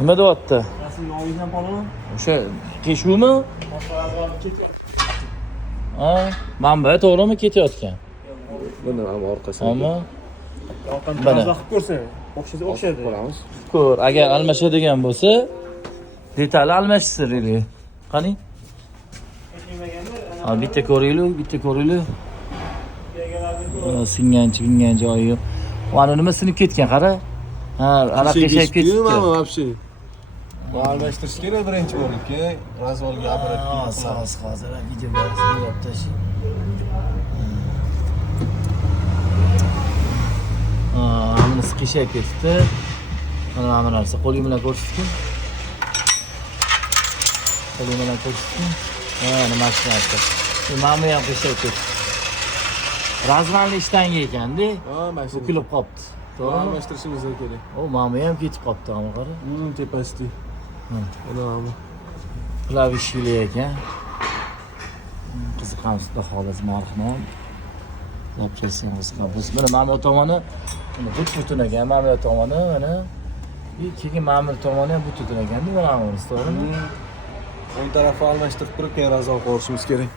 Nima deyapti? Nasıl yog'ingdan palon? O'sha teshuvmi? Ha, manba to'g'rimi ketayotgan? Buni ham orqasiga. Ammo Yoqqan Bana. tarzda qilib ko'rsa, o'xshaydi. Ko'ramiz. ko'r, agar almashadigan bo'lsa, detali almashtiraylik. Qani? Ha, bitta ko'raylik. Singan joyi yo'q. Mana nima sinib ketgan, qara. Ha, alaqishib ketdi. Mana вообще. Almashtirish kerak birinchi bo'lib-ki, razvolga apparat. Hozir video barisini yoptashi. Mana siqishib ketdi. Mana narsa qo'ling bilan ko'rsating. Qo'ling bilan ko'rsating. Nima shu narsa. Mana ham qishib ketdi. Razvanli shtanga ekanda. Ha, mana shu. Bukilib qopti. To'g'rimi? Almashtirishimiz kerak. O, mana ham ketib qopti, ama qara. Tepasida. Mana ham. Klavishli ekan. Qiziqamiz xudo xolos narxni. Yapsangiz qabus. Mana ma'mur tomoni butun ekan, ma'mur tomoni mana. Keyin ma'mur tomoni ham butun ekanda, mana ma'mur, to'g'rimi? O'ng tarafni almashtirib turib, keyin razval qo'yishimiz kerak.